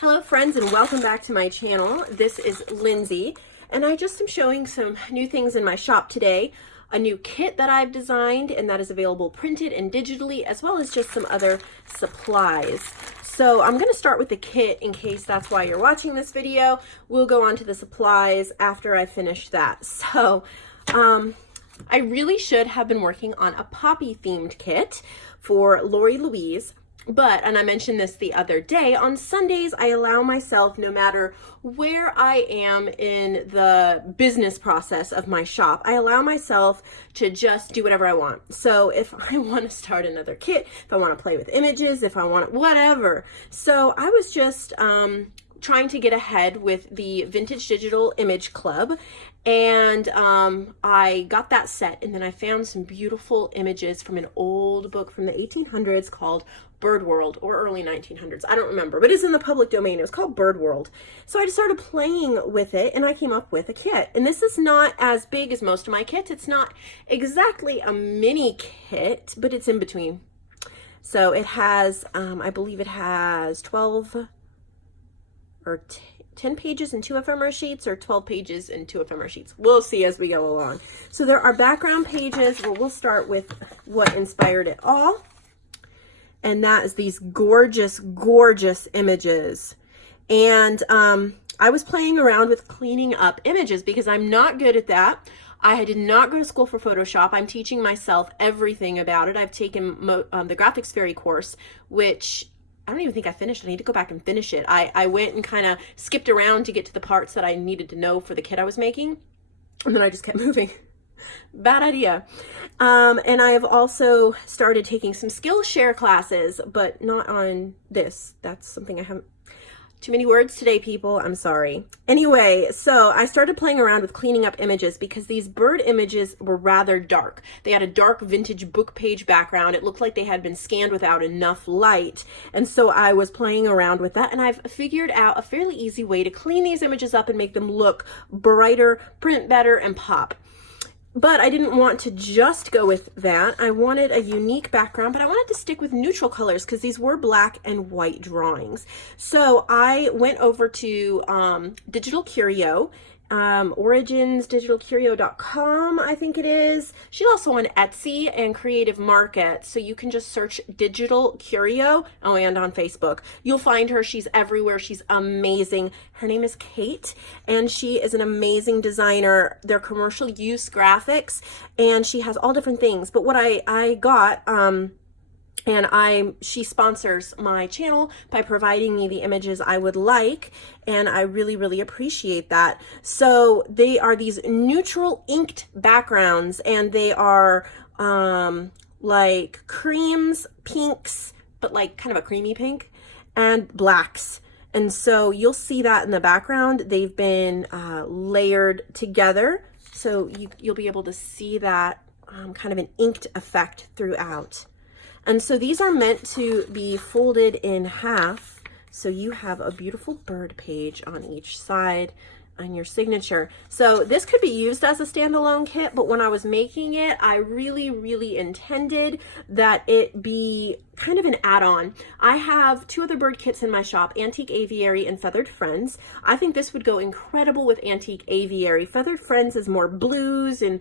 Hello friends, and welcome back to my channel. This is Lindsay, and I just am showing some new things in my shop today. A new kit that I've designed, and that is available printed and digitally, as well as just some other supplies. So I'm going to start with the kit in case that's why you're watching this video. We'll go on to the supplies after I finish that. So I really should have been working on a poppy themed kit for Lori Louise. But, and I mentioned this the other day, on Sundays, I allow myself, no matter where I am in the business process of my shop, I allow myself to just do whatever I want. So if I want to start another kit, if I want to play with images, if I want whatever. So I was just trying to get ahead with the Vintage Digital Image Club, and I got that set, and then I found some beautiful images from an old book from the 1800s called Bird World, or early 1900s. I don't remember, but it's in the public domain. It was called Bird World. So I just started playing with it, and I came up with a kit. And this is not as big as most of my kits. It's not exactly a mini kit, but it's in between. So it has, I believe it has 12 or 10 pages and 2 ephemera sheets, or 12 pages and 2 ephemera sheets. We'll see as we go along. So there are background pages. Well, we'll start with what inspired it all. And that is these gorgeous, gorgeous images. And I was playing around with cleaning up images because I'm not good at that. I did not go to school for Photoshop. I'm teaching myself everything about it. I've taken the Graphics Fairy course, which I don't even think I finished. I need to go back and finish it. I went and kind of skipped around to get to the parts that I needed to know for the kit I was making. And then I just kept moving. Bad idea. And I have also started taking some Skillshare classes, but not on this. That's something I haven't. Too many words today, people. I'm sorry. Anyway, so I started playing around with cleaning up images because these bird images were rather dark. They had a dark vintage book page background. It looked like they had been scanned without enough light. And so I was playing around with that, and I've figured out a fairly easy way to clean these images up and make them look brighter, print better, and pop. But I didn't want to just go with that. I wanted a unique background, but I wanted to stick with neutral colors because these were black and white drawings. So I went over to Digital Curio, originsdigitalcurio.com, I think it is. She's also on Etsy and Creative Market, so you can just search Digital Curio. Oh, and on Facebook. You'll find her. She's everywhere. She's amazing. Her name is Kate, and she is an amazing designer. They're commercial use graphics, and she has all different things. But what I got, and she sponsors my channel by providing me the images I would like, and I really, really appreciate that. So they are these neutral inked backgrounds, and they are like creams, pinks, but like kind of a creamy pink, and blacks. And so you'll see that in the background. They've been layered together, so you'll be able to see that kind of an inked effect throughout. And so these are meant to be folded in half, so you have a beautiful bird page on each side on your signature. So this could be used as a standalone kit, but when I was making it, I really, really intended that it be kind of an add-on. I have 2 other bird kits in my shop, Antique Aviary and Feathered Friends. I think this would go incredible with Antique Aviary. Feathered Friends is more blues and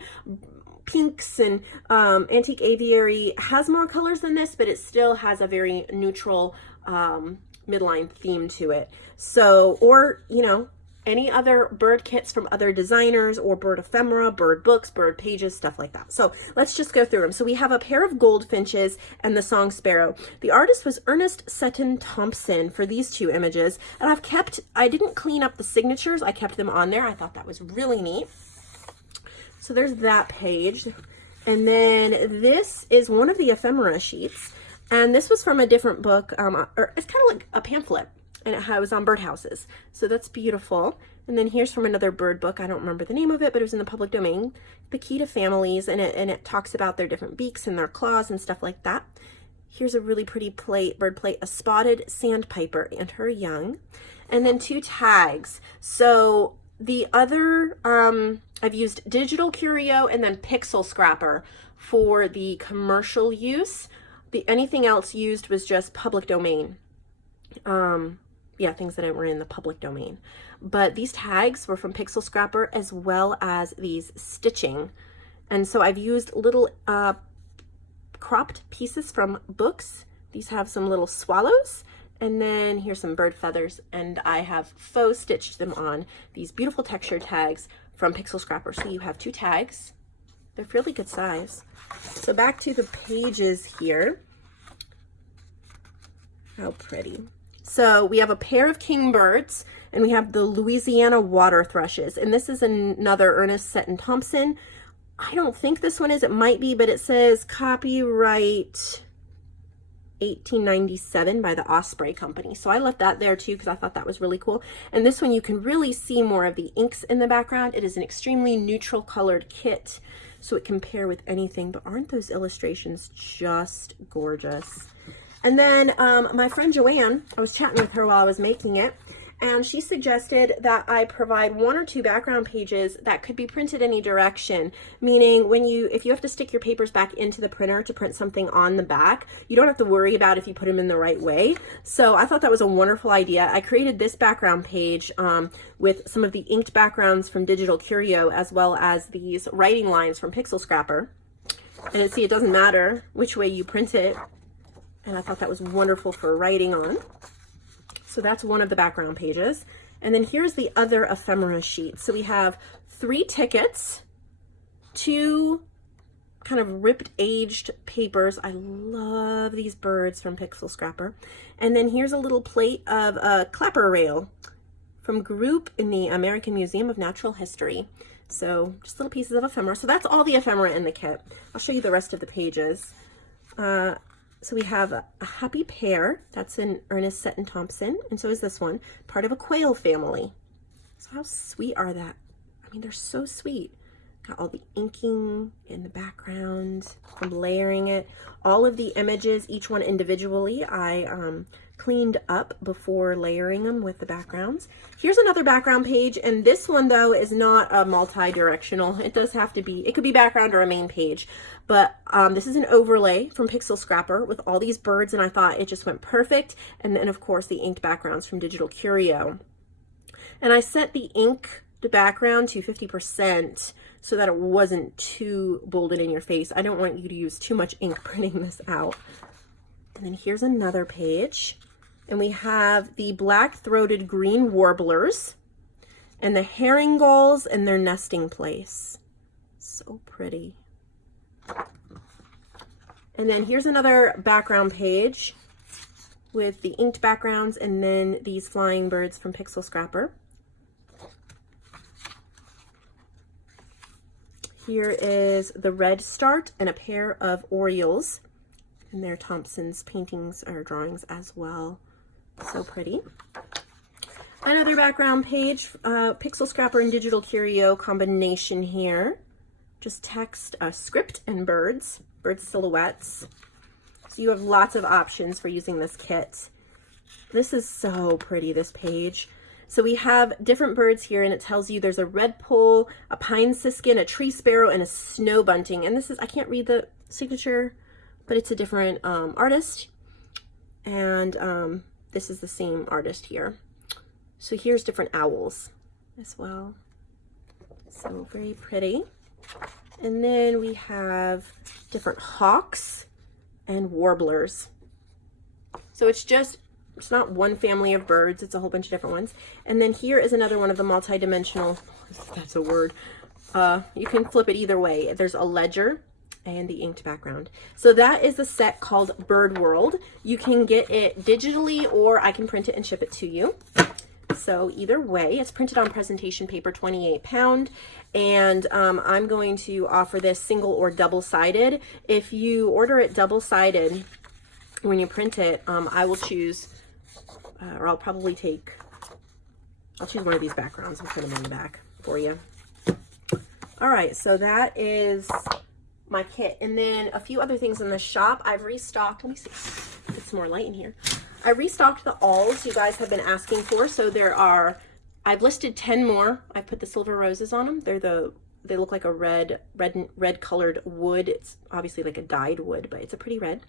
pinks, and Antique Aviary has more colors than this, but it still has a very neutral midline theme to it. So, or, you know, any other bird kits from other designers, or bird ephemera, bird books, bird pages, stuff like that. So let's just go through them. So we have a pair of goldfinches and the song sparrow. The artist was Ernest Seton Thompson for these 2 images, and I didn't clean up the signatures. I kept them on there. I thought that was really neat. So there's that page. And then this is one of the ephemera sheets. And this was from a different book, or it's kind of like a pamphlet, and it was on birdhouses. So that's beautiful. And then here's from another bird book. I don't remember the name of it, but it was in the public domain. The Key to Families, and it talks about their different beaks and their claws and stuff like that. Here's a really pretty bird plate, a spotted sandpiper and her young. And then 2 tags. So the other, I've used Digital Curio and then Pixel Scrapper for the commercial use. Anything else used was just public domain. yeah, things that were in the public domain. But these tags were from Pixel Scrapper, as well as these stitching. And so I've used little cropped pieces from books. These have some little swallows, and then here's some bird feathers, and I have faux stitched them on these beautiful texture tags from Pixel Scrapper. So you have 2 tags. They're fairly good size. So back to the pages here. How pretty. So we have a pair of kingbirds, and we have the Louisiana water thrushes, and this is another Ernest Seton Thompson. I don't think this one is, it might be, but it says copyright 1897 by the Osprey Company. So I left that there too because I thought that was really cool. And this one you can really see more of the inks in the background. It is an extremely neutral colored kit, so it can pair with anything, but aren't those illustrations just gorgeous? And then my friend Joanne, I was chatting with her while I was making it, and she suggested that I provide 1 or 2 background pages that could be printed any direction, meaning if you have to stick your papers back into the printer to print something on the back, you don't have to worry about if you put them in the right way. So I thought that was a wonderful idea. I created this background page with some of the inked backgrounds from Digital Curio, as well as these writing lines from Pixel Scrapper. And see, it doesn't matter which way you print it. And I thought that was wonderful for writing on. So that's one of the background pages. And then here's the other ephemera sheet. So we have 3 tickets, 2 kind of ripped aged papers. I love these birds from Pixel Scrapper. And then here's a little plate of a clapper rail from Group in the American Museum of Natural History. So just little pieces of ephemera. So that's all the ephemera in the kit. I'll show you the rest of the pages. So we have a happy pair. That's an Ernest Seton Thompson, and so is this one, part of a quail family. So how sweet are that? I mean, they're so sweet. Got all the inking in the background from layering it. All of the images, each one individually, I cleaned up before layering them with the backgrounds. Here's another background page, and this one though is not a multi-directional. It does have to be, it could be background or a main page, but this is an overlay from Pixel Scrapper with all these birds, and I thought it just went perfect. And then of course the inked backgrounds from Digital Curio. And I set the ink, the background to 50% so that it wasn't too bolded in your face. I don't want you to use too much ink printing this out. And then here's another page. And we have the black-throated green warblers and the herring gulls and their nesting place. So pretty. And then here's another background page with the inked backgrounds and then these flying birds from Pixel Scrapper. Here is the red start and a pair of orioles. And they're Thompson's paintings or drawings as well. So pretty. Another background page, Pixel Scrapper and Digital Curio combination here. Just text, script, and birds silhouettes. So you have lots of options for using this kit. This is so pretty, this page. So we have different birds here, and it tells you there's a redpoll, a pine siskin, a tree sparrow, and a snow bunting. And this is, I can't read the signature, but it's a different artist. And this is the same artist here. So here's different owls as well. So very pretty. And then we have different hawks and warblers. So it's not one family of birds, it's a whole bunch of different ones. And then here is another one of the multi-dimensional, if that's a word. You can flip it either way. There's a ledger and the inked background. So that is the set called Bird World. You can get it digitally, or I can print it and ship it to you. So either way, it's printed on presentation paper, 28 pound, and I'm going to offer this single or double-sided. If you order it double-sided, when you print it, I will choose, or I'll choose one of these backgrounds and put them on the back for you. All right, so that is my kit. And then a few other things in the shop. I've restocked, let me see, get some more light in here. I restocked the awls you guys have been asking for. So I've listed 10 more. I put the silver roses on them. They look like a red colored wood. It's obviously like a dyed wood, but it's a pretty red.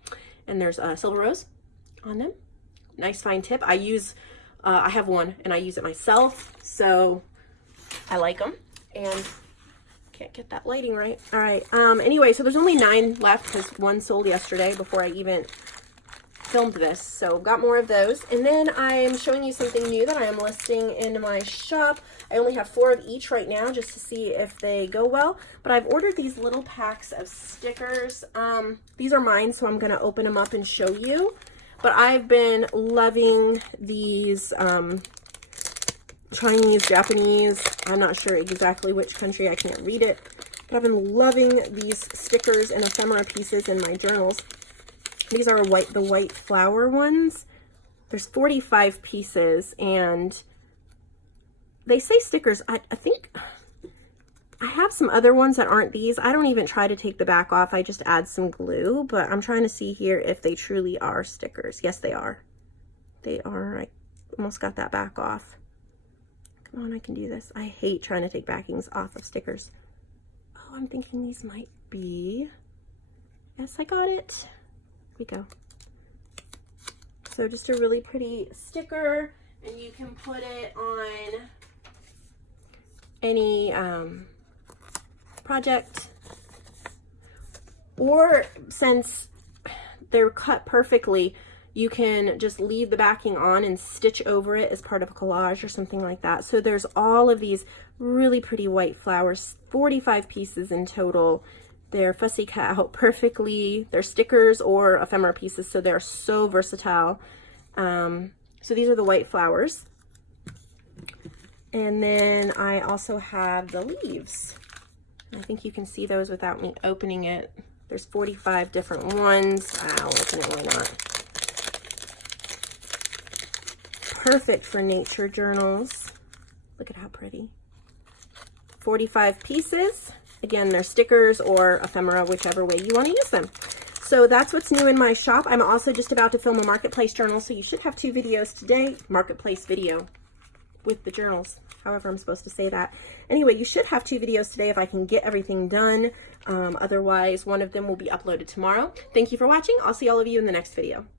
And there's a silver rose on them. Nice fine tip. I use I have one and I use it myself, so I like them. And can't get that lighting right. All right. Anyway, so there's only 9 left because one sold yesterday before I even filmed this. So got more of those. And then I'm showing you something new that I am listing in my shop. I only have 4 of each right now just to see if they go well. But I've ordered these little packs of stickers. These are mine, so I'm going to open them up and show you. But I've been loving these Chinese, Japanese, I'm not sure exactly which country, I can't read it, but I've been loving these stickers and ephemera pieces in my journals. These are the white flower ones. There's 45 pieces, and they say stickers. I think I have some other ones that aren't these. I don't even try to take the back off. I just add some glue, but I'm trying to see here if they truly are stickers. Yes, they are. They are. I almost got that back off. Come on, I can do this. I hate trying to take backings off of stickers. Oh, I'm thinking these might be. Yes, I got it. Here we go. So just a really pretty sticker, and you can put it on any project, or since they're cut perfectly, you can just leave the backing on and stitch over it as part of a collage or something like that. So there's all of these really pretty white flowers, 45 pieces in total. They're fussy cut out perfectly. They're stickers or ephemera pieces, so they're so versatile. So these are the white flowers. And then I also have the leaves. I think you can see those without me opening it. There's 45 different ones. I'll open it, why not? Perfect for nature journals. Look at how pretty. 45 pieces. Again, they're stickers or ephemera, whichever way you want to use them. So that's what's new in my shop. I'm also just about to film a marketplace journal, so you should have 2 videos today. Marketplace video with the journals, however I'm supposed to say that. Anyway, you should have 2 videos today if I can get everything done. Otherwise, one of them will be uploaded tomorrow. Thank you for watching. I'll see all of you in the next video.